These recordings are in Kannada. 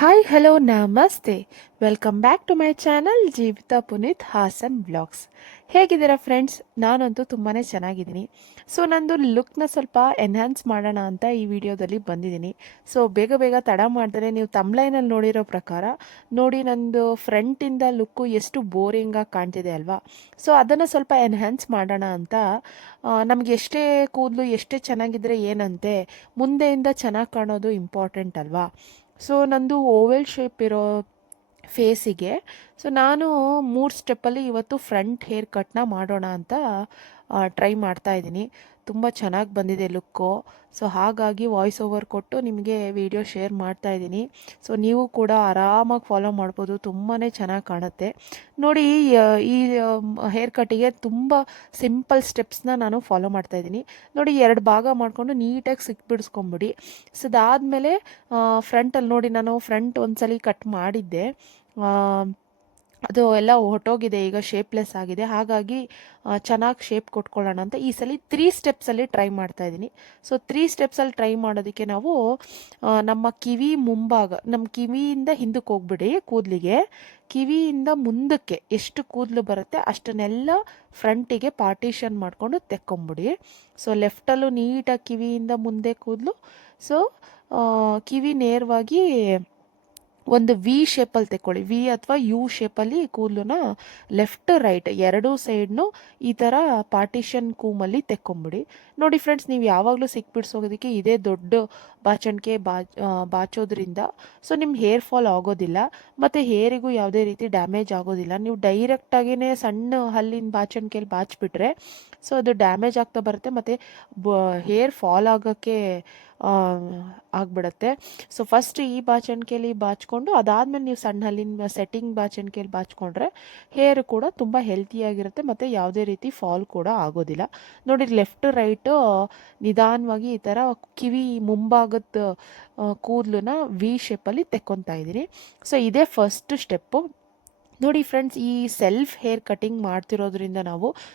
ಹಾಯ್ ಹಲೋ ನಮಸ್ತೆ. Welcome back to my channel Jeevitha Puneeth Hassan vlogs. ಹೇಗಿದ್ದೀರಾ ಫ್ರೆಂಡ್ಸ್? ನಾನಂತೂ ತುಂಬಾ ಚೆನ್ನಾಗಿದ್ದೀನಿ. ಸೊ ನಂದು ಲುಕ್ನ ಸ್ವಲ್ಪ ಎನ್ಹ್ಯಾನ್ಸ್ ಮಾಡೋಣ ಅಂತ ಈ ವಿಡಿಯೋದಲ್ಲಿ ಬಂದಿದ್ದೀನಿ. ಸೊ ಬೇಗ ಬೇಗ ತಡ ಮಾಡಿದ್ರೆ ನೀವು ತಮ್ಲೈನಲ್ಲಿ ನೋಡಿರೋ ಪ್ರಕಾರ ನೋಡಿ, ನಂದು ಫ್ರಂಟಿಂದ ಲುಕ್ಕು ಎಷ್ಟು ಬೋರಿಂಗಾಗಿ ಕಾಣ್ತಿದೆ ಅಲ್ವಾ? ಸೊ ಅದನ್ನು ಸ್ವಲ್ಪ ಎನ್ಹ್ಯಾನ್ಸ್ ಮಾಡೋಣ ಅಂತ. ನಮಗೆ ಎಷ್ಟೇ ಕೂದಲು ಎಷ್ಟೇ ಚೆನ್ನಾಗಿದ್ರೆ ಏನಂತೆ, ಮುಂದೆಯಿಂದ ಚೆನ್ನಾಗಿ ಕಾಣೋದು ಇಂಪಾರ್ಟೆಂಟ್ ಅಲ್ವಾ? ಸೊ ನಂದು ಓವೆಲ್ ಶೇಪ್ ಇರೋ ಫೇಸಿಗೆ ಸೊ ನಾನು 3 ಸ್ಟೆಪ್ಪಲ್ಲಿ ಇವತ್ತು ಫ್ರಂಟ್ ಹೇರ್ ಕಟ್ನ ಮಾಡೋಣ ಅಂತ ಟ್ರೈ ಮಾಡ್ತಾ ಇದ್ದೀನಿ. ತುಂಬ ಚೆನ್ನಾಗಿ ಬಂದಿದೆ ಲುಕ್ಕು. ಸೊ ಹಾಗಾಗಿ ವಾಯ್ಸ್ ಓವರ್ ಕೊಟ್ಟು ನಿಮಗೆ ವಿಡಿಯೋ ಶೇರ್ ಮಾಡ್ತಾ ಇದ್ದೀನಿ. ಸೊ ನೀವು ಕೂಡ ಆರಾಮಾಗಿ ಫಾಲೋ ಮಾಡ್ಬೋದು, ತುಂಬಾ ಚೆನ್ನಾಗಿ ಕಾಣುತ್ತೆ ನೋಡಿ. ಈ ಹೇರ್ ಕಟ್ಟಿಗೆ ತುಂಬ ಸಿಂಪಲ್ ಸ್ಟೆಪ್ಸ್ನ ನಾನು ಫಾಲೋ ಮಾಡ್ತಾ ಇದ್ದೀನಿ ನೋಡಿ. 2 ಭಾಗ ಮಾಡಿಕೊಂಡು ನೀಟಾಗಿ ಸಿಕ್ಬಿಡಿಸ್ಕೊಂಬಿಡಿ. ಸೊ ಅದಾದಮೇಲೆ ಫ್ರಂಟಲ್ಲಿ ನೋಡಿ, ನಾನು ಫ್ರಂಟ್ ಒಂದ್ಸಲಿ ಕಟ್ ಮಾಡಿದ್ದೆ, ಅದು ಎಲ್ಲ ಹೊಟ್ಟೋಗಿದೆ, ಈಗ ಶೇಪ್ಲೆಸ್ ಆಗಿದೆ. ಹಾಗಾಗಿ ಚೆನ್ನಾಗಿ ಶೇಪ್ ಕೊಟ್ಕೊಳ್ಳೋಣ ಅಂತ ಈ ಸಲ 3 ಸ್ಟೆಪ್ಸಲ್ಲಿ ಟ್ರೈ ಮಾಡ್ತಾ ಇದ್ದೀನಿ. ಸೊ 3 ಸ್ಟೆಪ್ಸಲ್ಲಿ ಟ್ರೈ ಮಾಡೋದಕ್ಕೆ ನಾವು ನಮ್ಮ ಕಿವಿ ಮುಂಭಾಗ, ನಮ್ಮ ಕಿವಿಯಿಂದ ಹಿಂದಕ್ಕೆ ಹೋಗ್ಬಿಡಿ, ಕೂದಲಿಗೆ ಕಿವಿಯಿಂದ ಮುಂದಕ್ಕೆ ಎಷ್ಟು ಕೂದಲು ಬರುತ್ತೆ ಅಷ್ಟನ್ನೆಲ್ಲ ಫ್ರಂಟಿಗೆ ಪಾರ್ಟಿಷನ್ ಮಾಡಿಕೊಂಡು ತೆಕ್ಕೊಂಬಿಡಿ. ಸೊ ಲೆಫ್ಟಲ್ಲೂ ನೀಟಾಗಿ ಕಿವಿಯಿಂದ ಮುಂದೆ ಕೂದಲು, ಸೊ ಕಿವಿ ನೇರವಾಗಿ ಒಂದು ವಿ ಶೇಪಲ್ಲಿ ತೆಕ್ಕೊಳ್ಳಿ. ವಿ ಅಥವಾ ಯು ಶೇಪಲ್ಲಿ ಕೂದಲನ್ನ ಲೆಫ್ಟ್ ರೈಟ್ ಎರಡೂ ಸೈಡ್ನು ಈ ಥರ ಪಾರ್ಟಿಷನ್ ಕೂಮಲ್ಲಿ ತೆಕ್ಕೊಂಬಿಡಿ. ನೋಡಿ ಫ್ರೆಂಡ್ಸ್, ನೀವು ಯಾವಾಗಲೂ ಸಿಕ್ಬಿಡ್ಸೋಗೋದಕ್ಕೆ ಇದೇ ದೊಡ್ಡ ಬಾಚಣಿಕೆ ಬಾಚೋದ್ರಿಂದ ಸೊ ನಿಮ್ಮ ಹೇರ್ ಫಾಲ್ ಆಗೋದಿಲ್ಲ ಮತ್ತು ಹೇರಿಗೂ ಯಾವುದೇ ರೀತಿ ಡ್ಯಾಮೇಜ್ ಆಗೋದಿಲ್ಲ. ನೀವು ಡೈರೆಕ್ಟಾಗಿಯೇ ಸಣ್ಣ ಹಲ್ಲಿನ ಬಾಚಣಿಕೆಯಲ್ಲಿ ಬಾಚಿಬಿಟ್ರೆ ಸೊ ಅದು ಡ್ಯಾಮೇಜ್ ಆಗ್ತಾ ಬರುತ್ತೆ ಮತ್ತು ಹೇರ್ ಫಾಲ್ ಆಗೋಕ್ಕೆ ಆಗಿಬಿಡತ್ತೆ. ಸೊ ಫಸ್ಟ್ ಈ ಬಾಚಣಿಕೆಯಲ್ಲಿ ಬಾಚ್ಕೊಂಡು ಅದಾದಮೇಲೆ ನೀವು ಸಣ್ಣ ಹಲ್ಲಿನ ಸೆಟ್ಟಿಂಗ್ ಬಾಚಣಿಕೆಯಲ್ಲಿ ಬಾಚ್ಕೊಂಡ್ರೆ ಹೇರ್ ಕೂಡ ತುಂಬ ಹೆಲ್ತಿಯಾಗಿರುತ್ತೆ ಮತ್ತು ಯಾವುದೇ ರೀತಿ ಫಾಲ್ ಕೂಡ ಆಗೋದಿಲ್ಲ. ನೋಡಿ, ಲೆಫ್ಟ್ ರೈಟು ನಿಧಾನವಾಗಿ ಈ ಥರ ಕಿವಿ ಮುಂಭಾಗದ ಕೂದಲನ್ನ ವಿ ಶೇಪಲ್ಲಿ ತೆಕ್ಕೊತಾ ಇದ್ದೀನಿ. ಸೊ ಇದೇ ಫಸ್ಟ್ ಸ್ಟೆಪ್ಪು ನೋಡಿ ಫ್ರೆಂಡ್ಸ್. ಈ ಸೆಲ್ಫ್ ಹೇರ್ ಕಟಿಂಗ್ ಮಾಡ್ತಿರೋದ್ರಿಂದ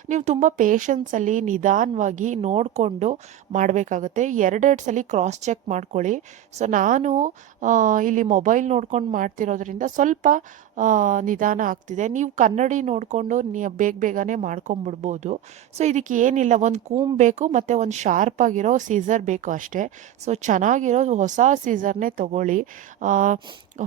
ನೀವು ತುಂಬ ಪೇಷನ್ಸಲ್ಲಿ ನಿಧಾನವಾಗಿ ನೋಡಿಕೊಂಡು ಮಾಡಬೇಕಾಗುತ್ತೆ. 2 ಸಲ ಕ್ರಾಸ್ ಚೆಕ್ ಮಾಡ್ಕೊಳ್ಳಿ. ಸೊ ನಾನು ಇಲ್ಲಿ ಮೊಬೈಲ್ ನೋಡ್ಕೊಂಡು ಮಾಡ್ತಿರೋದ್ರಿಂದ ಸ್ವಲ್ಪ ನಿಧಾನ ಆಗ್ತಿದೆ. ನೀವು ಕನ್ನಡಿ ನೋಡಿಕೊಂಡು ಬೇಗನೆ ಮಾಡ್ಕೊಂಬಿಡ್ಬೋದು. ಸೊ ಇದಕ್ಕೆ ಏನಿಲ್ಲ, ಒಂದು ಕೂಮ್ ಬೇಕು ಮತ್ತು ಒಂದು ಶಾರ್ಪ್ ಆಗಿರೋ ಸೀಸರ್ ಬೇಕು ಅಷ್ಟೇ. ಸೊ ಚೆನ್ನಾಗಿರೋ ಹೊಸ ಸೀಸರ್ನೇ ತೊಗೊಳ್ಳಿ.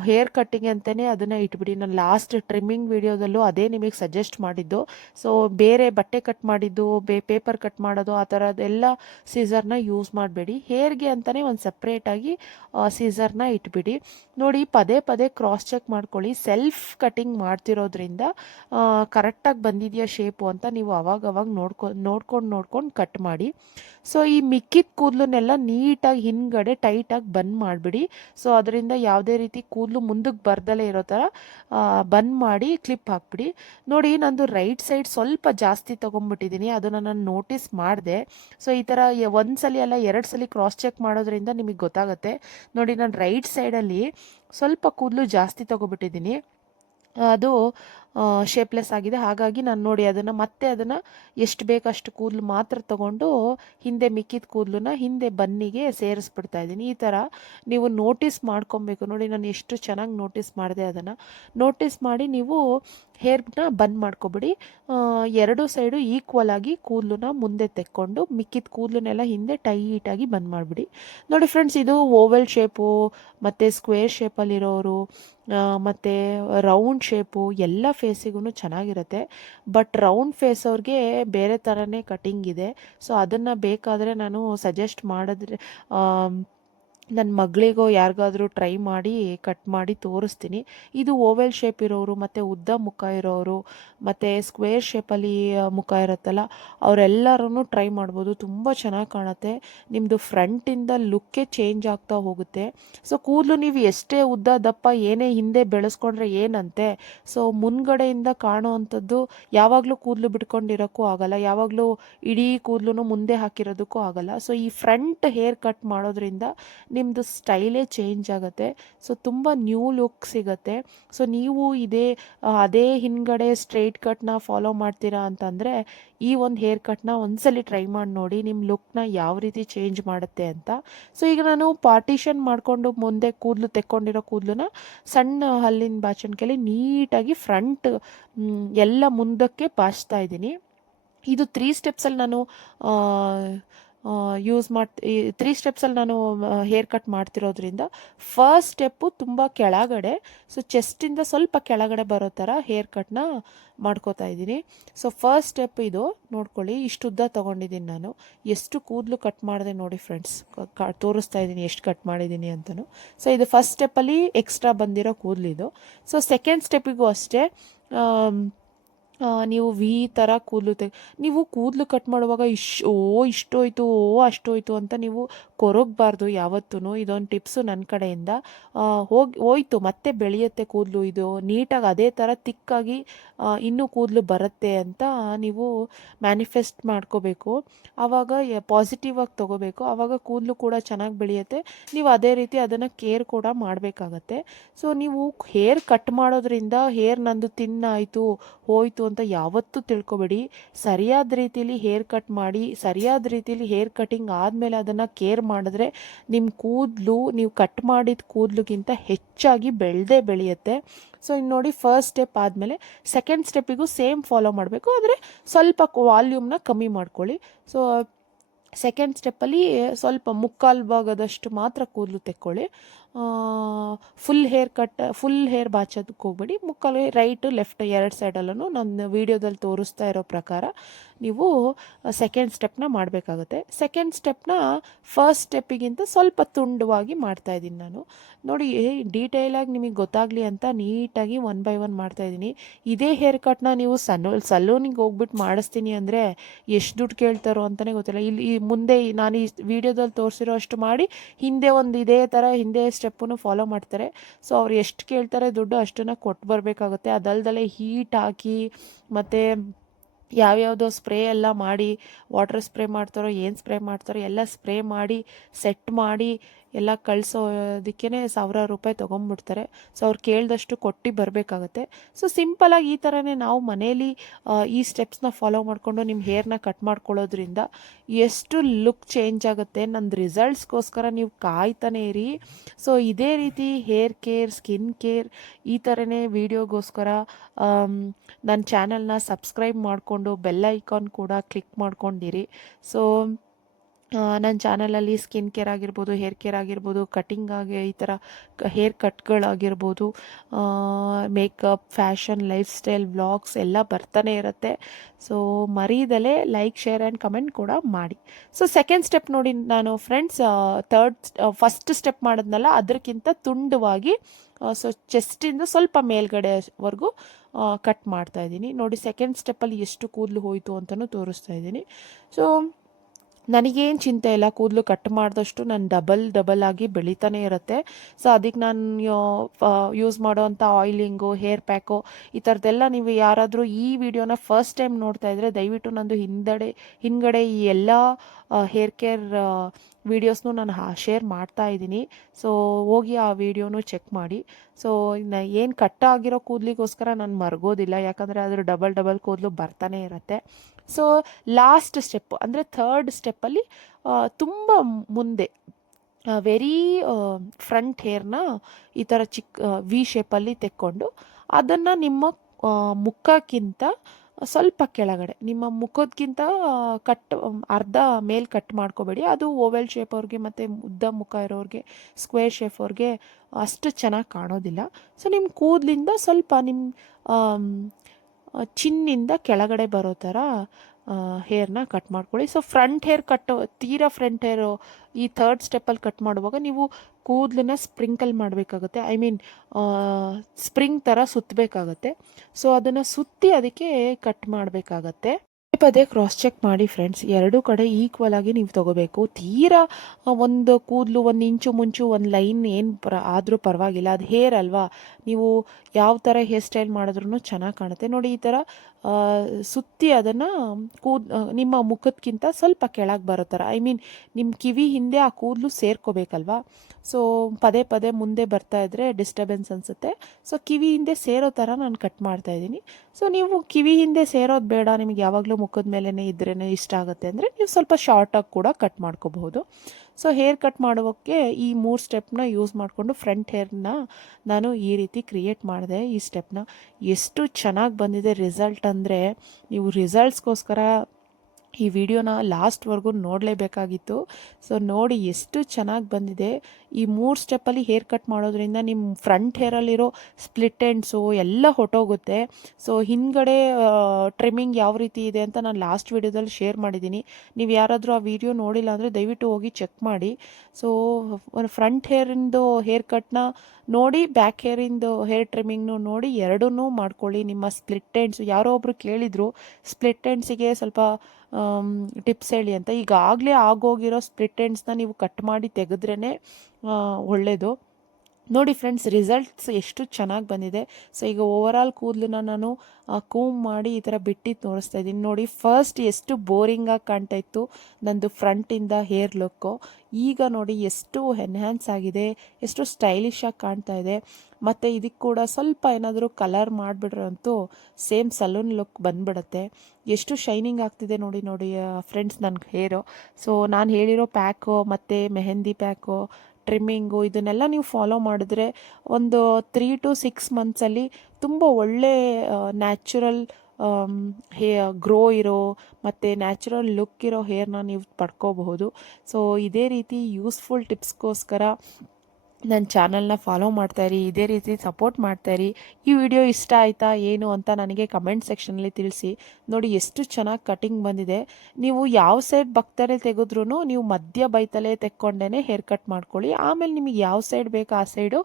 ಹೇರ್ ಕಟ್ಟಿಂಗ್ ಅಂತಲೇ ಅದನ್ನು ಇಟ್ಬಿಡಿ. ನಾನು ಲಾಸ್ಟ್ ಟ್ರಿಮ್ಮಿಂಗ್ ವಿಡಿಯೋದಲ್ಲೂ ಅದೇ ನಿಮಗೆ ಸಜೆಸ್ಟ್ ಮಾಡಿದ್ದು. ಸೊ ಬೇರೆ ಬಟ್ಟೆ ಕಟ್ ಮಾಡಿದ್ದು, ಪೇಪರ್ ಕಟ್ ಮಾಡೋದು ಆ ಥರದ್ದೆಲ್ಲ ಸೀಸರ್ನ ಯೂಸ್ ಮಾಡಬೇಡಿ. ಹೇರ್ಗೆ ಅಂತಲೇ ಒಂದು ಸಪ್ರೇಟಾಗಿ ಸೀಸರ್ನ ಇಟ್ಬಿಡಿ. ನೋಡಿ, ಪದೇ ಪದೇ ಕ್ರಾಸ್ ಚೆಕ್ ಮಾಡ್ಕೊಳ್ಳಿ. ಸೆಲ್ಫ್ ಕಟಿಂಗ್ ಮಾಡ್ತಿರೋದ್ರಿಂದ ಕರೆಕ್ಟಾಗಿ ಬಂದಿದೆಯಾ ಶೇಪು ಅಂತ ನೀವು ಅವಾಗವಾಗ ನೋಡ್ಕೊಂಡು ಕಟ್ ಮಾಡಿ. ಸೊ ಈ ಮಿಕ್ಕಿದ ಕೂದಲನ್ನೆಲ್ಲ ನೀಟಾಗಿ ಹಿಂದ್ಗಡೆ ಟೈಟಾಗಿ ಬಂದ್ ಮಾಡಿಬಿಡಿ. ಸೊ ಅದರಿಂದ ಯಾವುದೇ ರೀತಿ ಕೂದಲು ಮುಂದಕ್ಕೆ ಬರ್ದಲೇ ಇರೋ ಥರ ಬಂದ್ ಮಾಡಿ ಕ್ಲಿಪ್ ಹಾಕ್ಬಿಡಿ. ನೋಡಿ, ನಂದು ರೈಟ್ ಸೈಡ್ ಸ್ವಲ್ಪ ಜಾಸ್ತಿ ತೊಗೊಂಡ್ಬಿಟ್ಟಿದ್ದೀನಿ, ಅದನ್ನು ನಾನು ನೋಟಿಸ್ ಮಾಡಿದೆ. ಸೊ ಈ ಥರ ಒಂದ್ಸಲಿ ಅಲ್ಲ 2 ಸಲ ಕ್ರಾಸ್ ಚೆಕ್ ಮಾಡೋದ್ರಿಂದ ನಿಮಗೆ ಗೊತ್ತಾಗುತ್ತೆ. ನೋಡಿ, ನಾನು ರೈಟ್ ಸೈಡಲ್ಲಿ ಸ್ವಲ್ಪ ಕೂದಲು ಜಾಸ್ತಿ ತೊಗೊಬಿಟ್ಟಿದ್ದೀನಿ, ಅದು ಶೇಪ್ಲೆಸ್ ಆಗಿದೆ. ಹಾಗಾಗಿ ನಾನು ನೋಡಿ ಅದನ್ನು ಎಷ್ಟು ಬೇಕಷ್ಟು ಕೂದಲು ಮಾತ್ರ ತಗೊಂಡು ಹಿಂದೆ ಮಿಕ್ಕಿದ ಕೂದಲನ್ನ ಹಿಂದೆ ಬನ್ನಿಗೆ ಸೇರಿಸ್ಬಿಡ್ತಾ ಇದ್ದೀನಿ. ಈ ಥರ ನೀವು ನೋಟಿಸ್ ಮಾಡ್ಕೊಬೇಕು. ನೋಡಿ, ನಾನು ಎಷ್ಟು ಚೆನ್ನಾಗಿ ನೋಟಿಸ್ ಮಾಡಿದೆ, ಅದನ್ನು ನೋಟಿಸ್ ಮಾಡಿ ನೀವು ಹೇರ್ನ ಬಂದ್ ಮಾಡ್ಕೊಬಿಡಿ. 2 ಸೈಡು ಈಕ್ವಲ್ ಆಗಿ ಕೂದಲನ್ನ ಮುಂದೆ ತೆಕ್ಕೊಂಡು ಮಿಕ್ಕಿದ ಕೂದಲನ್ನೆಲ್ಲ ಹಿಂದೆ ಟೈಟಾಗಿ ಬಂದ್ ಮಾಡಿಬಿಡಿ. ನೋಡಿ ಫ್ರೆಂಡ್ಸ್, ಇದು ಓವೆಲ್ ಶೇಪು ಮತ್ತು ಸ್ಕ್ವೇರ್ ಶೇಪಲ್ಲಿರೋರು ಮತ್ತು ರೌಂಡ್ ಶೇಪು ಎಲ್ಲ ಫೇಸಿಗೂ ಚೆನ್ನಾಗಿರುತ್ತೆ. ಬಟ್ ರೌಂಡ್ ಫೇಸ್ ಅವ್ರಿಗೆ ಬೇರೆ ಥರನೇ ಕಟಿಂಗ್ ಇದೆ. ಸೊ ಅದನ್ನು ಬೇಕಾದರೆ ನಾನು ಸಜೆಸ್ಟ್ ಮಾಡಿದ್ರೆ ನನ್ನ ಮಗಳಿಗೋ ಯಾರಿಗಾದರೂ ಟ್ರೈ ಮಾಡಿ ಕಟ್ ಮಾಡಿ ತೋರಿಸ್ತೀನಿ. ಇದು ಓವೆಲ್ ಶೇಪ್ ಇರೋರು ಮತ್ತು ಉದ್ದ ಮುಖ ಇರೋರು ಮತ್ತು ಸ್ಕ್ವೇರ್ ಶೇಪಲ್ಲಿ ಮುಖ ಇರುತ್ತಲ್ಲ, ಅವರೆಲ್ಲರೂ ಟ್ರೈ ಮಾಡ್ಬೋದು. ತುಂಬ ಚೆನ್ನಾಗಿ ಕಾಣುತ್ತೆ. ನಿಮ್ಮದು ಫ್ರಂಟಿಂದ ಲುಕ್ಕೇ ಚೇಂಜ್ ಆಗ್ತಾ ಹೋಗುತ್ತೆ. ಸೊ ಕೂದಲು ನೀವು ಎಷ್ಟೇ ಉದ್ದ ದಪ್ಪ ಏನೇ ಹಿಂದೆ ಬೆಳೆಸ್ಕೊಂಡ್ರೆ ಏನಂತೆ, ಸೊ ಮುನ್ಗಡೆಯಿಂದ ಕಾಣೋ ಅಂಥದ್ದು ಯಾವಾಗಲೂ ಕೂದಲು ಬಿಟ್ಕೊಂಡಿರೋಕ್ಕೂ ಆಗಲ್ಲ, ಯಾವಾಗಲೂ ಇಡೀ ಕೂದಲು ಮುಂದೆ ಹಾಕಿರೋದಕ್ಕೂ ಆಗಲ್ಲ. ಸೊ ಈ ಫ್ರಂಟ್ ಹೇರ್ ಕಟ್ ಮಾಡೋದ್ರಿಂದ ನಿಮ್ಮದು ಸ್ಟೈಲೇ ಚೇಂಜ್ ಆಗುತ್ತೆ. ಸೊ ತುಂಬ ನ್ಯೂ ಲುಕ್ ಸಿಗುತ್ತೆ. ಸೊ ನೀವು ಅದೇ ಹಿಂದ್ಗಡೆ ಸ್ಟ್ರೈಟ್ ಕಟ್ನ ಫಾಲೋ ಮಾಡ್ತೀರಾ ಅಂತಂದರೆ ಈ ಒಂದು ಹೇರ್ ಕಟ್ನ ಒಂದ್ಸಲಿ ಟ್ರೈ ಮಾಡಿ ನೋಡಿ, ನಿಮ್ಮ ಲುಕ್ನ ಯಾವ ರೀತಿ ಚೇಂಜ್ ಮಾಡುತ್ತೆ ಅಂತ. ಸೊ ಈಗ ನಾನು ಪಾರ್ಟಿಷನ್ ಮಾಡಿಕೊಂಡು ಮುಂದೆ ಕೂದಲು ತೆಕ್ಕೊಂಡಿರೋ ಕೂದಲನ್ನ ಸಣ್ಣ ಹಲ್ಲಿನ ಬಾಚಣಿಕೆಯಲ್ಲಿ ನೀಟಾಗಿ ಫ್ರಂಟ್ ಎಲ್ಲ ಮುಂದಕ್ಕೆ ಬಾಚ್ತಾ ಇದ್ದೀನಿ. ಇದು 3 ಸ್ಟೆಪ್ಸಲ್ಲಿ ನಾನು ಈ 3 ಸ್ಟೆಪ್ಸಲ್ಲಿ ನಾನು ಹೇರ್ ಕಟ್ ಮಾಡ್ತಿರೋದ್ರಿಂದ ಫಸ್ಟ್ ಸ್ಟೆಪ್ಪು ತುಂಬ ಕೆಳಗಡೆ, ಸೊ ಚೆಸ್ಟಿಂದ ಸ್ವಲ್ಪ ಕೆಳಗಡೆ ಬರೋ ಥರ ಹೇರ್ ಕಟ್ನ ಮಾಡ್ಕೋತಾ ಇದ್ದೀನಿ. ಸೊ ಫಸ್ಟ್ ಸ್ಟೆಪ್ ಇದು ನೋಡ್ಕೊಳ್ಳಿ, ಇಷ್ಟು ಉದ್ದ ತೊಗೊಂಡಿದ್ದೀನಿ ನಾನು. ಎಷ್ಟು ಕೂದಲು ಕಟ್ ಮಾಡಿದೆ ನೋಡಿ ಫ್ರೆಂಡ್ಸ್, ತೋರಿಸ್ತಾ ಇದ್ದೀನಿ ಎಷ್ಟು ಕಟ್ ಮಾಡಿದ್ದೀನಿ ಅಂತಲೂ. ಸೊ ಇದು ಫಸ್ಟ್ ಸ್ಟೆಪ್ಪಲ್ಲಿ ಎಕ್ಸ್ಟ್ರಾ ಬಂದಿರೋ ಕೂದಲಿದು. ಸೊ ಸೆಕೆಂಡ್ ಸ್ಟೆಪ್ಪಿಗೂ ಅಷ್ಟೇ ನೀವು ವಿ ಥರ ನೀವು ಕೂದಲು ಕಟ್ ಮಾಡುವಾಗ ಇಷ್ಟೋಯ್ತು ಅಷ್ಟೋಯ್ತು ಅಂತ ನೀವು ಕೊರಗಬಾರ್ದು ಯಾವತ್ತೂ. ಇದೊಂದು ಟಿಪ್ಸು ನನ್ನ ಕಡೆಯಿಂದ. ಹೋಯ್ತು ಮತ್ತೆ ಬೆಳೆಯುತ್ತೆ ಕೂದಲು, ಇದು ನೀಟಾಗಿ ಅದೇ ಥರ ತಿಕ್ಕಾಗಿ ಇನ್ನೂ ಕೂದಲು ಬರುತ್ತೆ ಅಂತ ನೀವು ಮ್ಯಾನಿಫೆಸ್ಟ್ ಮಾಡ್ಕೋಬೇಕು. ಆವಾಗ ಪಾಸಿಟಿವ್ ಆಗಿ ತೊಗೋಬೇಕು, ಆವಾಗ ಕೂದಲು ಕೂಡ ಚೆನ್ನಾಗಿ ಬೆಳೆಯುತ್ತೆ. ನೀವು ಅದೇ ರೀತಿ ಅದನ್ನು ಕೇರ್ ಕೂಡ ಮಾಡಬೇಕಾಗತ್ತೆ. ಸೊ ನೀವು ಹೇರ್ ಕಟ್ ಮಾಡೋದ್ರಿಂದ ಹೇರ್ ನಂದು ತಿನ್ನಾಯಿತು ಹೋಯಿತು ಅಂತ ಯಾವತ್ತೂ ತಿಳ್ಕೊಬೇಡಿ. ಸರಿಯಾದ ರೀತಿಯಲ್ಲಿ ಹೇರ್ ಕಟ್ ಮಾಡಿ, ಸರಿಯಾದ ರೀತಿಯಲ್ಲಿ ಹೇರ್ ಕಟಿಂಗ್ ಆದಮೇಲೆ ಅದನ್ನು ಕೇರ್ ಮಾಡಿದ್ರೆ ನಿಮ್ಮ ಕೂದಲು ನೀವು ಕಟ್ ಮಾಡಿದ ಕೂದಲುಗಿಂತ ಹೆಚ್ಚಾಗಿ ಬೆಳೆಯುತ್ತೆ. ಸೊ ಇನ್ನು ನೋಡಿ, ಫಸ್ಟ್ ಸ್ಟೆಪ್ ಆದಮೇಲೆ ಸೆಕೆಂಡ್ ಸ್ಟೆಪ್ಪಿಗೂ ಸೇಮ್ ಫಾಲೋ ಮಾಡಬೇಕು, ಆದರೆ ಸ್ವಲ್ಪ ವಾಲ್ಯೂಮ್ನ ಕಮ್ಮಿ ಮಾಡ್ಕೊಳ್ಳಿ. ಸೊ ಸೆಕೆಂಡ್ ಸ್ಟೆಪ್ಪಲ್ಲಿ ಸ್ವಲ್ಪ ಮುಕ್ಕಾಲು ಭಾಗದಷ್ಟು ಮಾತ್ರ ಕೂದಲು ತೆಕ್ಕೊಳ್ಳಿ. ಫುಲ್ ಹೇರ್ ಬಾಚೋದಕ್ಕೆ ಹೋಗ್ಬೇಡಿ. ಮುಕ್ಕಾಲು ರೈಟು ಲೆಫ್ಟ್ ಎರಡು ಸೈಡಲ್ಲೂ ನನ್ನ ವೀಡಿಯೋದಲ್ಲಿ ತೋರಿಸ್ತಾ ಇರೋ ಪ್ರಕಾರ ನೀವು ಸೆಕೆಂಡ್ ಸ್ಟೆಪ್ನ ಮಾಡಬೇಕಾಗುತ್ತೆ. ಸೆಕೆಂಡ್ ಸ್ಟೆಪ್ನ ಫಸ್ಟ್ ಸ್ಟೆಪ್ಪಿಗಿಂತ ಸ್ವಲ್ಪ ತುಂಡವಾಗಿ ಮಾಡ್ತಾಯಿದ್ದೀನಿ ನಾನು. ನೋಡಿ, ಡೀಟೇಲಾಗಿ ನಿಮಗೆ ಗೊತ್ತಾಗಲಿ ಅಂತ ನೀಟಾಗಿ 1 by 1 ಮಾಡ್ತಾಯಿದ್ದೀನಿ. ಇದೇ ಹೇರ್ ಕಟ್ನ ನೀವು ಸಲೂನಿಗೆ ಹೋಗ್ಬಿಟ್ಟು ಮಾಡಿಸ್ತೀನಿ ಅಂದರೆ ಎಷ್ಟು ದುಡ್ಡು ಕೇಳ್ತಾರೋ ಅಂತಲೇ ಗೊತ್ತಿಲ್ಲ. ಇಲ್ಲಿ ಮುಂದೆ ನಾನು ಈ ವಿಡಿಯೋದಲ್ಲಿ ತೋರಿಸಿರೋ ಅಷ್ಟು ಮಾಡಿ ಹಿಂದೆ ಇದೇ ಥರ ಹಿಂದೆ ಸ್ಟೆಪ್ಪನ್ನು ಫಾಲೋ ಮಾಡ್ತಾರೆ. ಸೊ ಅವ್ರು ಎಷ್ಟು ಕೇಳ್ತಾರೆ ದುಡ್ಡು ಅಷ್ಟನ್ನು ಕೊಟ್ಟು ಬರಬೇಕಾಗುತ್ತೆ. ಅದಲ್ದಲೇ ಹೀಟ್ ಹಾಕಿ ಮತ್ತು ಯಾವ್ಯಾವುದೋ ಸ್ಪ್ರೇ ಎಲ್ಲ ಮಾಡಿ, ವಾಟರ್ ಸ್ಪ್ರೇ ಮಾಡ್ತಾರೋ ಏನು ಸ್ಪ್ರೇ ಮಾಡ್ತಾರೋ ಎಲ್ಲ ಸ್ಪ್ರೇ ಮಾಡಿ ಸೆಟ್ ಮಾಡಿ ಎಲ್ಲ ಕಳಿಸೋದಕ್ಕೇ ₹1000 ತೊಗೊಂಡ್ಬಿಡ್ತಾರೆ. ಸೊ ಅವ್ರು ಕೇಳಿದಷ್ಟು ಕೊಟ್ಟು ಬರಬೇಕಾಗತ್ತೆ. ಸೊ ಸಿಂಪಲಾಗಿ ಈ ಥರನೇ ನಾವು ಮನೇಲಿ ಈ ಸ್ಟೆಪ್ಸ್ನ ಫಾಲೋ ಮಾಡಿಕೊಂಡು ನಿಮ್ಮ ಹೇರ್ನ ಕಟ್ ಮಾಡ್ಕೊಳ್ಳೋದ್ರಿಂದ ಎಷ್ಟು ಲುಕ್ ಚೇಂಜ್ ಆಗುತ್ತೆ. ನನ್ನ ರಿಸಲ್ಟ್ಸ್ಗೋಸ್ಕರ ನೀವು ಕಾಯ್ತಾನೆ ಇರಿ. ಸೊ ಇದೇ ರೀತಿ ಹೇರ್ ಕೇರ್, ಸ್ಕಿನ್ ಕೇರ್ ಈ ಥರನೇ ವೀಡಿಯೋಗೋಸ್ಕರ ನನ್ನ ಚಾನಲ್ನ ಸಬ್ಸ್ಕ್ರೈಬ್ ಮಾಡಿಕೊಂಡು ಬೆಲ್ ಐಕಾನ್ ಕೂಡ ಕ್ಲಿಕ್ ಮಾಡ್ಕೊಂಡಿರಿ. ಸೊ ನನ್ನ ಚಾನಲಲ್ಲಿ ಸ್ಕಿನ್ ಕೇರ್ ಆಗಿರ್ಬೋದು, ಹೇರ್ ಕೇರ್ ಆಗಿರ್ಬೋದು, ಕಟಿಂಗ್ ಆಗಿ ಈ ಥರ ಹೇರ್ ಕಟ್ಗಳಾಗಿರ್ಬೋದು, makeup, fashion, lifestyle, vlogs ಎಲ್ಲ ಬರ್ತಾನೆ ಇರುತ್ತೆ. ಸೊ ಮರೀದಲೇ ಲೈಕ್, ಶೇರ್ ಆ್ಯಂಡ್ ಕಮೆಂಟ್ ಕೂಡ ಮಾಡಿ. ಸೊ ಸೆಕೆಂಡ್ ಸ್ಟೆಪ್ ನೋಡಿ ನಾನು ಫ್ರೆಂಡ್ಸ್, ಫಸ್ಟ್ ಸ್ಟೆಪ್ ಮಾಡಿದ್ನಲ್ಲ ಅದಕ್ಕಿಂತ ತುಂಡವಾಗಿ, ಸೊ ಚೆಸ್ಟಿಂದ ಸ್ವಲ್ಪ ಮೇಲ್ಗಡೆವರೆಗೂ ಕಟ್ ಮಾಡ್ತಾ ಇದ್ದೀನಿ. ನೋಡಿ ಸೆಕೆಂಡ್ ಸ್ಟೆಪ್ಪಲ್ಲಿ ಎಷ್ಟು ಕೂದಲು ಹೋಯಿತು ಅಂತಲೂ ತೋರಿಸ್ತಾ ಇದ್ದೀನಿ. ಸೊ ನನಗೇನು ಚಿಂತೆ ಇಲ್ಲ, ಕೂದಲು ಕಟ್ ಮಾಡಿದಷ್ಟು ನಾನು ಡಬಲ್ ಆಗಿ ಬೆಳೀತಾನೆ ಇರುತ್ತೆ. ಸೊ ಅದಕ್ಕೆ ನಾನು ಯೂಸ್ ಮಾಡೋವಂಥ ಆಯಿಲಿಂಗು, ಹೇರ್ ಪ್ಯಾಕು ಈ ಥರದ್ದೆಲ್ಲ ನೀವು ಯಾರಾದರೂ ಈ ವಿಡಿಯೋನ ಫಸ್ಟ್ ಟೈಮ್ ನೋಡ್ತಾ ಇದ್ದರೆ ದಯವಿಟ್ಟು ನಂದು ಹಿಂದ್ಗಡೆ ಈ ಎಲ್ಲ ಹೇರ್ ಕೇರ್ ವೀಡಿಯೋಸ್ನು ನಾನು ಶೇರ್ ಮಾಡ್ತಾ ಇದ್ದೀನಿ. ಸೊ ಹೋಗಿ ಆ ವಿಡಿಯೋನು ಚೆಕ್ ಮಾಡಿ. ಸೊ ಏನು ಕಟ್ ಆಗಿರೋ ಕೂದಲಿಗೋಸ್ಕರ ನಾನು ಮರ್ಗೋದಿಲ್ಲ, ಯಾಕಂದರೆ ಅದ್ರ ಡಬಲ್ ಕೂದಲು ಬರ್ತಾನೆ ಇರುತ್ತೆ. ಸೊ ಲಾಸ್ಟ್ ಸ್ಟೆಪ್ಪು ಅಂದರೆ ಥರ್ಡ್ ಸ್ಟೆಪ್ಪಲ್ಲಿ ತುಂಬ ಮುಂದೆ ವೆರಿ ಫ್ರಂಟ್ ಹೇರ್ನ ಈ ಥರ ವಿ ಶೇಪಲ್ಲಿ ತೆಕ್ಕೊಂಡು ಅದನ್ನು ನಿಮ್ಮ ಮುಖಕ್ಕಿಂತ ಸ್ವಲ್ಪ ಕೆಳಗಡೆ, ನಿಮ್ಮ ಮುಖದ್ಕಿಂತ ಅರ್ಧ ಮೇಲೆ ಕಟ್ ಮಾಡ್ಕೋಬೇಡಿ. ಅದು ಓವೆಲ್ ಶೇಪ್ ಅವ್ರಿಗೆ ಮತ್ತು ಉದ್ದ ಮುಖ ಇರೋರಿಗೆ, ಸ್ಕ್ವೇರ್ ಶೇಪ್ ಅವ್ರಿಗೆ ಅಷ್ಟು ಚೆನ್ನಾಗಿ ಕಾಣೋದಿಲ್ಲ. ಸೊ ನಿಮ್ಮ ಕೂದಲಿಂದ ಸ್ವಲ್ಪ ನಿಮ್ಮ ಚಿನ್ನಿಂದ ಕೆಳಗಡೆ ಬರೋ ಥರ ಹೇರ್ನ ಕಟ್ ಮಾಡ್ಕೊಳ್ಳಿ. ಸೊ ಫ್ರಂಟ್ ಹೇರ್ ತೀರಾ ಫ್ರಂಟ್ ಹೇರು ಈ ಥರ್ಡ್ ಸ್ಟೆಪ್ಪಲ್ಲಿ ಕಟ್ ಮಾಡುವಾಗ ನೀವು ಕೂದಲನ್ನ ಸ್ಪ್ರಿಂಕಲ್ ಮಾಡಬೇಕಾಗುತ್ತೆ. ಐ ಮೀನ್ ಸ್ಪ್ರಿಂಗ್ ಥರ ಸುತ್ತಬೇಕಾಗತ್ತೆ. ಸೊ ಅದನ್ನು ಸುತ್ತಿ ಅದಕ್ಕೆ ಕಟ್ ಮಾಡಬೇಕಾಗತ್ತೆ. ಪದೇ ಕ್ರಾಸ್ ಚೆಕ್ ಮಾಡಿ ಫ್ರೆಂಡ್ಸ್. ಎರಡೂ ಕಡೆ ಈಕ್ವಲ್ ಆಗಿ ನೀವು ತಗೋಬೇಕು. ತೀರಾ ಒಂದು ಕೂದಲು 1 ಇಂಚು ಮುಂಚು ಒಂದು ಲೈನ್ ಏನು ಆದರೂ ಪರವಾಗಿಲ್ಲ, ಅದು ಹೇರ್ ಅಲ್ವಾ, ನೀವು ಯಾವ ಥರ ಹೇರ್ ಸ್ಟೈಲ್ ಮಾಡಿದ್ರೂ ಚೆನ್ನಾಗಿ ಕಾಣುತ್ತೆ ನೋಡಿ. ಈ ಥರ ಸುತ್ತಿ ಅದನ್ನು ನಿಮ್ಮ ಮುಖಕ್ಕಿಂತ ಸ್ವಲ್ಪ ಕೆಳಗೆ ಬರೋ ಥರ, ಐ ಮೀನ್ ನಿಮ್ಮ ಕಿವಿ ಹಿಂದೆ ಆ ಕೂದಲು ಸೇರ್ಕೋಬೇಕಲ್ವಾ. ಸೊ ಪದೇ ಪದೇ ಮುಂದೆ ಬರ್ತಾ ಇದ್ದರೆ ಡಿಸ್ಟರ್ಬೆನ್ಸ್ ಅನಿಸುತ್ತೆ. ಸೊ ಕಿವಿ ಹಿಂದೆ ಸೇರೋ ಥರ ನಾನು ಕಟ್ ಮಾಡ್ತಾ ಇದ್ದೀನಿ. ಸೊ ನೀವು ಕಿವಿ ಹಿಂದೆ ಸೇರೋದು ಬೇಡ, ನಿಮಗೆ ಯಾವಾಗಲೂ ಮುಖದ ಮೇಲೇ ಇದ್ರೇ ಇಷ್ಟ ಆಗುತ್ತೆ ಅಂದರೆ ನೀವು ಸ್ವಲ್ಪ ಶಾರ್ಟಾಗಿ ಕೂಡ ಕಟ್ ಮಾಡ್ಕೋಬಹುದು. ಸೊ ಹೇರ್ ಕಟ್ ಮಾಡೋಕ್ಕೆ ಈ 3 ಸ್ಟೆಪ್ನ ಯೂಸ್ ಮಾಡಿಕೊಂಡು ಫ್ರಂಟ್ ಹೇರ್ನ ನಾನು ಈ ರೀತಿ ಕ್ರಿಯೇಟ್ ಮಾಡಿದೆ. ಈ ಸ್ಟೆಪ್ನ ಎಷ್ಟು ಚೆನ್ನಾಗಿ ಬಂದಿದೆ ರಿಸಲ್ಟ್ ಅಂದರೆ, ನೀವು ರಿಸಲ್ಟ್ಸ್ಗೋಸ್ಕರ ಈ ವಿಡಿಯೋನ ಲಾಸ್ಟ್ವರೆಗೂ ನೋಡಲೇಬೇಕಾಗಿತ್ತು. ಸೊ ನೋಡಿ ಎಷ್ಟು ಚೆನ್ನಾಗಿ ಬಂದಿದೆ. ಈ 3 ಸ್ಟೆಪ್ಪಲ್ಲಿ ಹೇರ್ ಕಟ್ ಮಾಡೋದ್ರಿಂದ ನಿಮ್ಮ ಫ್ರಂಟ್ ಹೇರಲ್ಲಿರೋ ಸ್ಪ್ಲಿಟ್ ಎಂಡ್ಸು ಎಲ್ಲ ಹೊಟ್ಟೋಗುತ್ತೆ. ಸೊ ಹಿಂದ್ಗಡೆ ಟ್ರಿಮ್ಮಿಂಗ್ ಯಾವ ರೀತಿ ಇದೆ ಅಂತ ನಾನು ಲಾಸ್ಟ್ ವಿಡಿಯೋದಲ್ಲಿ ಶೇರ್ ಮಾಡಿದ್ದೀನಿ. ನೀವು ಯಾರಾದರೂ ಆ ವಿಡಿಯೋ ನೋಡಿಲ್ಲ ಅಂದರೆ ದಯವಿಟ್ಟು ಹೋಗಿ ಚೆಕ್ ಮಾಡಿ. ಸೊ ಫ್ರಂಟ್ ಹೇರಿಂದು ಹೇರ್ ಕಟ್ನ ನೋಡಿ, ಬ್ಯಾಕ್ ಹೇರಿಂದು ಹೇರ್ ಟ್ರಿಮ್ಮಿಂಗ್ನು ನೋಡಿ, ಎರಡನ್ನೂ ಮಾಡ್ಕೊಳ್ಳಿ. ನಿಮ್ಮ ಸ್ಪ್ಲಿಟ್ ಎಂಡ್ಸು ಯಾರೋ ಒಬ್ಬರು ಕೇಳಿದರು ಸ್ಪ್ಲಿಟ್ ಎಂಡ್ಸಿಗೆ ಸ್ವಲ್ಪ ಟಿಪ್ಸ್ ಹೇಳಿ ಅಂತ. ಈಗಾಗಲೇ ಆಗೋಗಿರೋ ಸ್ಪ್ಲಿಟ್ ಎಂಡ್ಸ್ನ ನೀವು ಕಟ್ ಮಾಡಿ ತೆಗೆದ್ರೇ ಒಳ್ಳೆಯದು. ನೋಡಿ ಫ್ರೆಂಡ್ಸ್, ರಿಸಲ್ಟ್ಸ್ ಎಷ್ಟು ಚೆನ್ನಾಗಿ ಬಂದಿದೆ. ಸೊ ಈಗ ಓವರಾಲ್ ಕೂದಲನ್ನ ನಾನು ಕೂಮ್ ಮಾಡಿ ಈ ಥರ ಬಿಟ್ಟು ತೋರಿಸ್ತಾ ಇದ್ದೀನಿ ನೋಡಿ. ಫಸ್ಟ್ ಎಷ್ಟು ಬೋರಿಂಗಾಗಿ ಕಾಣ್ತಾ ಇತ್ತು ನಂದು ಫ್ರಂಟಿಂದ ಹೇರ್ ಲುಕ್ಕು, ಈಗ ನೋಡಿ ಎಷ್ಟು ಎನ್ಹ್ಯಾನ್ಸ್ ಆಗಿದೆ, ಎಷ್ಟು ಸ್ಟೈಲಿಶಾಗಿ ಕಾಣ್ತಾ ಇದೆ. ಮತ್ತು ಇದಕ್ಕೆ ಕೂಡ ಸ್ವಲ್ಪ ಏನಾದರೂ ಕಲರ್ ಮಾಡಿಬಿಟ್ರೆ ಅಂತೂ ಸೇಮ್ ಸಲೂನ್ ಲುಕ್ ಬಂದ್ಬಿಡುತ್ತೆ. ಎಷ್ಟು ಶೈನಿಂಗ್ ಆಗ್ತಿದೆ ನೋಡಿ ಫ್ರೆಂಡ್ಸ್ ನನ್ನ ಹೇರು. ಸೊ ನಾನು ಹೇಳಿರೋ ಪ್ಯಾಕು ಮತ್ತು ಮೆಹಂದಿ ಪ್ಯಾಕು, ಟ್ರಿಮ್ಮಿಂಗು ಇದನ್ನೆಲ್ಲ ನೀವು ಫಾಲೋ ಮಾಡಿದ್ರೆ ಒಂದು 3 to 6 ಮಂತ್ಸಲ್ಲಿ ತುಂಬ ಒಳ್ಳೆ ನ್ಯಾಚುರಲ್ ಗ್ರೋ ಇರೋ ಮತ್ತು ನ್ಯಾಚುರಲ್ ಲುಕ್ ಇರೋ ಹೇರ್ನ ನೀವು ಪಡ್ಕೋಬಹುದು. ಸೊ ಇದೇ ರೀತಿ ಯೂಸ್ಫುಲ್ ಟಿಪ್ಸ್ಗೋಸ್ಕರ ನನ್ನ ಚಾನಲ್ನ ಫಾಲೋ ಮಾಡ್ತಾಯಿರಿ, ಇದೇ ರೀತಿ ಸಪೋರ್ಟ್ ಮಾಡ್ತಾಯಿರಿ. ಈ ವಿಡಿಯೋ ಇಷ್ಟ ಆಯಿತಾ ಏನು ಅಂತ ನನಗೆ ಕಮೆಂಟ್ ಸೆಕ್ಷನಲ್ಲಿ ತಿಳಿಸಿ. ನೋಡಿ ಎಷ್ಟು ಚೆನ್ನಾಗಿ ಕಟಿಂಗ್ ಬಂದಿದೆ. ನೀವು ಯಾವ ಸೈಡ್ ಬಗ್ತಲೆ ತೆಗೆದ್ರೂ ನೀವು ಮಧ್ಯ ಬೈತಲೆ ತೆಕ್ಕೊಂಡೇ ಹೇರ್ ಕಟ್ ಮಾಡ್ಕೊಳ್ಳಿ. ಆಮೇಲೆ ನಿಮಗೆ ಯಾವ ಸೈಡ್ ಬೇಕು ಆ ಸೈಡು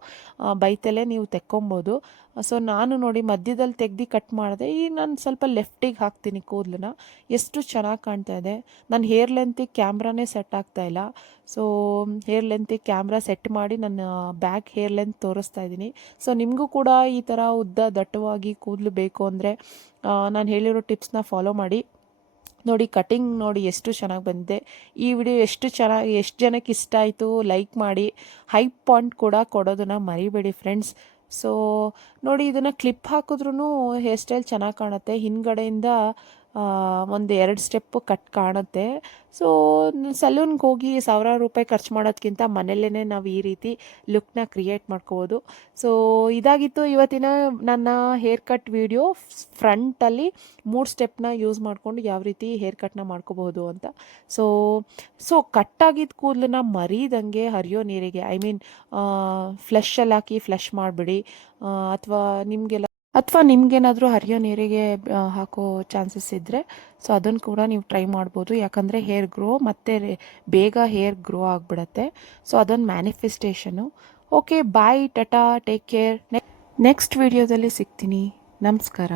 ಬೈತಲೆ ನೀವು ತೆಕ್ಕೊಬೋದು. ಸೊ ನಾನು ನೋಡಿ ಮಧ್ಯದಲ್ಲಿ ತೆಗ್ದು ಕಟ್ ಮಾಡಿದೆ. ಈಗ ನಾನು ಸ್ವಲ್ಪ ಲೆಫ್ಟಿಗೆ ಹಾಕ್ತೀನಿ ಕೂದಲನ್ನ. ಎಷ್ಟು ಚೆನ್ನಾಗಿ ಕಾಣ್ತಾ ಇದೆ. ನನ್ನ ಹೇರ್ ಲೆಂತಿಗೆ ಕ್ಯಾಮ್ರಾನೇ ಸೆಟ್ ಆಗ್ತಾಯಿಲ್ಲ. ಸೊ ಹೇರ್ ಲೆಂತಿಗೆ ಕ್ಯಾಮ್ರಾ ಸೆಟ್ ಮಾಡಿ ನನ್ನ ಬ್ಯಾಕ್ ಹೇರ್ ಲೆಂತ್ ತೋರಿಸ್ತಾ ಇದ್ದೀನಿ. ಸೊ ನಿಮಗೂ ಕೂಡ ಈ ಥರ ಉದ್ದ ದಟ್ಟವಾಗಿ ಕೂದಲು ಬೇಕು ಅಂದರೆ ನಾನು ಹೇಳಿರೋ ಟಿಪ್ಸ್ನ ಫಾಲೋ ಮಾಡಿ. ನೋಡಿ ಕಟಿಂಗ್ ನೋಡಿ ಎಷ್ಟು ಚೆನ್ನಾಗಿ ಬಂದಿದೆ. ಈ ವಿಡಿಯೋ ಎಷ್ಟು ಜನಕ್ಕೆ ಇಷ್ಟ ಆಯಿತು ಲೈಕ್ ಮಾಡಿ. ಹೈಪ್ ಪಾಯಿಂಟ್ ಕೂಡ ಕೊಡೋದನ್ನು ಮರಿಬೇಡಿ ಫ್ರೆಂಡ್ಸ್. ಸೊ ನೋಡಿ ಇದನ್ನು ಕ್ಲಿಪ್ ಹಾಕಿದ್ರೂ ಹೇರ್ ಸ್ಟೈಲ್ ಚೆನ್ನಾಗಿ ಕಾಣುತ್ತೆ. ಹಿಂದ್ಗಡೆಯಿಂದ ಒಂದು 2 ಸ್ಟೆಪ್ಪು ಕಟ್ ಕಾಣುತ್ತೆ. ಸೊ ಸಲೂನ್ಗೆ ಹೋಗಿ ಸಾವಿರಾರು ರೂಪಾಯಿ ಖರ್ಚು ಮಾಡೋದಕ್ಕಿಂತ ಮನೆಯಲ್ಲೇ ನಾವು ಈ ರೀತಿ ಲುಕ್ನ ಕ್ರಿಯೇಟ್ ಮಾಡ್ಕೋಬೋದು. ಸೊ ಇದಾಗಿತ್ತು ಇವತ್ತಿನ ನನ್ನ ಹೇರ್ ಕಟ್ ವಿಡಿಯೋ. ಫ್ರಂಟಲ್ಲಿ 3 ಸ್ಟೆಪ್ನ ಯೂಸ್ ಮಾಡಿಕೊಂಡು ಯಾವ ರೀತಿ ಹೇರ್ ಕಟ್ನ ಮಾಡ್ಕೋಬಹುದು ಅಂತ. ಸೊ ಕಟ್ಟಾಗಿದ್ದ ಕೂದಲನ್ನ ಮರೀದಂಗೆ ಹರಿಯೋ ನೀರಿಗೆ, ಐ ಮೀನ್ ಫ್ಲಶಲ್ಲಿ ಹಾಕಿ ಫ್ಲಶ್ ಮಾಡಿಬಿಡಿ. ಅಥವಾ ನಿಮಗೇನಾದರೂ ಹರಿಯೋ ನೀರಿಗೆ ಹಾಕೋ ಚಾನ್ಸಸ್ ಇದ್ದರೆ ಸೊ ಅದನ್ನು ಕೂಡ ನೀವು ಟ್ರೈ ಮಾಡ್ಬೋದು. ಯಾಕಂದರೆ ಹೇರ್ ಗ್ರೋ ಮತ್ತು ಬೇಗ ಹೇರ್ ಗ್ರೋ ಆಗಿಬಿಡತ್ತೆ. ಸೊ ಅದೊಂದು ಮ್ಯಾನಿಫೆಸ್ಟೇಷನು. ಓಕೆ, ಬಾಯ್, ಟಾಟಾ, ಟೇಕ್ ಕೇರ್. ನೆಕ್ಸ್ಟ್ ವಿಡಿಯೋದಲ್ಲಿ ಸಿಗ್ತೀನಿ. ನಮಸ್ಕಾರ.